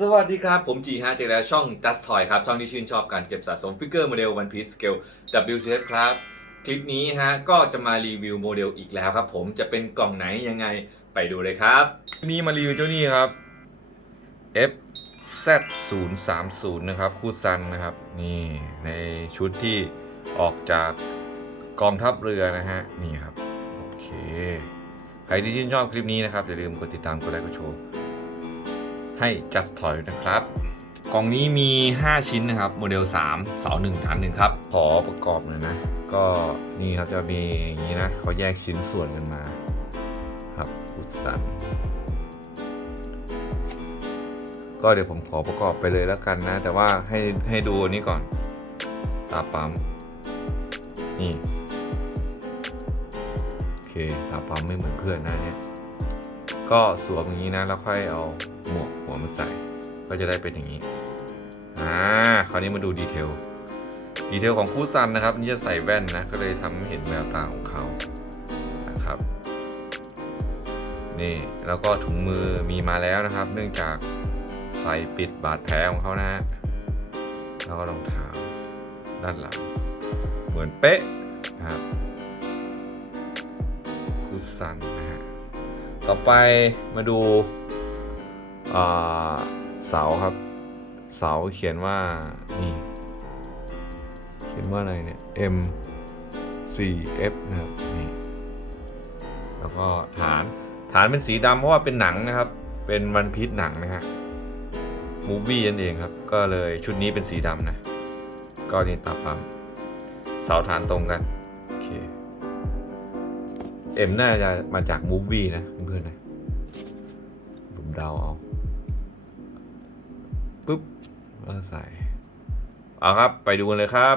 สวัสดีครับ ผมจีฮะเจอแล้วช่อง Just Toy ครับ ช่องที่ชื่นชอบการเก็บสะสมฟิกเกอร์โมเดล One Piece Scale WCS ครับ คลิปนี้ฮะ ก็จะมารีวิวโมเดลอีกแล้วครับผมจะเป็นกล่องไหนยังไงไปดูเลยครับ นี่มารีวิวเจ้านี่ครับ FZ 0 3 0 นะครับ คู่ซันนะครับ นี่ในชุดที่ออกจากกองทัพเรือนะฮะ นี่ครับ โอเค ใครที่ชื่นชอบคลิปนี้นะครับ อย่าลืมกดติดตามกดไลค์กดโชว์ ให้จัดถอยนะครับ กล่องนี้มี 5 ชิ้นนะครับ โมเดล 3 เสา1ฐาน1ครับ ขอประกอบหน่อยนะ ก็นี่ครับจะมีอย่างนี้นะเขาแยกชิ้นส่วนกันมา ครับอุดสันก็เดี๋ยวผมขอประกอบไปเลยแล้วกันนะ แต่ว่าให้ให้ดูนนี้ก่อน ตาปั๊ม นี่ โอเค ตาปั๊มไม่เหมือนเพื่อนนะเนี่ย ก็สวมอย่างนี้นะ แล้วค่อยเอา หมวกหัวมาใส่ ก็จะได้เป็นอย่างนี้ อ่า คราวนี้มาดูดีเทล ดีเทลของคู่ซันนะครับ นี่จะใส่แว่นนะ ก็เลยทำให้เห็นแววตาของเขา นะครับ นี่ แล้วก็ถุงมือมีมาแล้วนะครับ เนื่องจากใส่ปิดบาดแผลของเขานะฮะ แล้วก็รองเท้าด้านหลัง เหมือนเป๊ะนะครับกูสันนะฮะ ต่อไปมาดู เสาครับ เสาเขียนว่านี่เขียนว่าอะไรเนี่ย M 4 F นะครับนี่แล้วก็ฐานฐานเป็นสีดำเพราะว่าเป็นหนังนะครับ เป็นวันพีชหนังนะฮะมูฟวี่นั่นเองครับ ก็เลยชุดนี้เป็นสีดำนะ ก็นี่ตาปั๊มเสาฐานตรงกัน โอเค เอ็มน่าจะมาจากมูฟวี่นะเพื่อนๆนะผมเดาเอา ปุ๊บแล้วใส่เอาครับ ไปดูกันเลยครับ